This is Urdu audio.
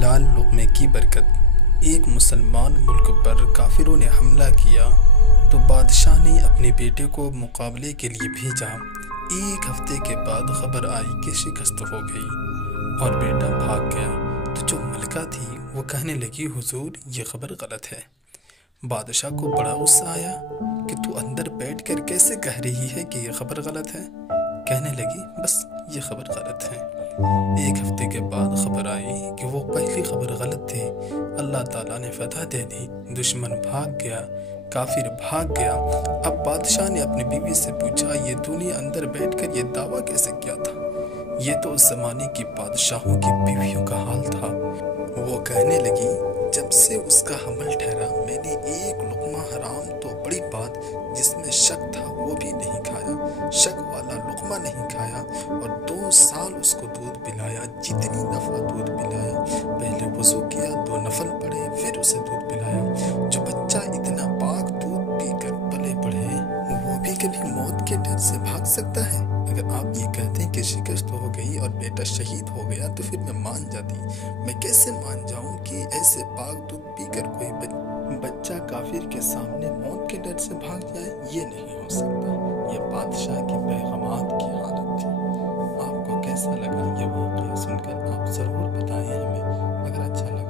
حلال لقمے کی برکت۔ ایک مسلمان ملک پر کافروں نے حملہ کیا تو بادشاہ نے اپنے بیٹے کو مقابلے کے لیے بھیجا۔ ایک ہفتے کے بعد خبر آئی کہ شکست ہو گئی اور بیٹا بھاگ گیا، تو جو ملکہ تھی وہ کہنے لگی حضور یہ خبر غلط ہے۔ بادشاہ کو بڑا غصہ آیا کہ تو اندر بیٹھ کر کیسے کہہ رہی ہے کہ یہ خبر غلط ہے؟ کہنے لگی بس یہ خبر غلط ہے۔ ایک ہفتے کے بعد خبر آئی کہ وہ پہلی خبر غلط تھی۔ اللہ تعالیٰ نے فتح دے دی، دشمن بھاگ گیا، کافر بھاگ گیا۔ اب بادشاہ نے اپنی بیوی سے پوچھا یہ تو نے اندر بیٹھ کر یہ دعویٰ کیسے کیا تھا؟ یہ تو اس زمانے کی بادشاہوں کی بیویوں کا حال تھا۔ وہ کہنے لگی جب سے اس کا حمل ٹھہرا میں نے ایک لقمہ حرام تو بڑی بات جس میں شک تھا وہ بھی نہیں کھایا، شک والا لقمہ نہیں کھایا، اور 2 سال اس کو دودھ پلایا، جتنی دفعہ دودھ پلایا، پہلے وضو کیا، 2 نفل پڑھے، پھر اسے دودھ پلایا۔ جو بچہ اتنا پاک دودھ پی کر پلے بڑھے وہ بھی کبھی موت کے ڈر سے بھاگ سکتا ہے؟ اگر آپ یہ کہتے ہیں کہ شکست ہو گئی اور بیٹا شہید ہو گیا تو پھر میں مان جاتی، میں کیسے مان جاؤں کہ ایسے پاک دودھ پی کر کوئی بچہ کافر کے سامنے موت کے ڈر سے بھاگ جائے؟ یہ نہیں ہو سکتا۔ یہ بادشاہ کے پیغامات کی حالت تھی۔ آپ کو کیسا لگا یہ واقعہ سن کر؟ آپ ضرور بتائیں ہمیں۔ اگر اچھا لگا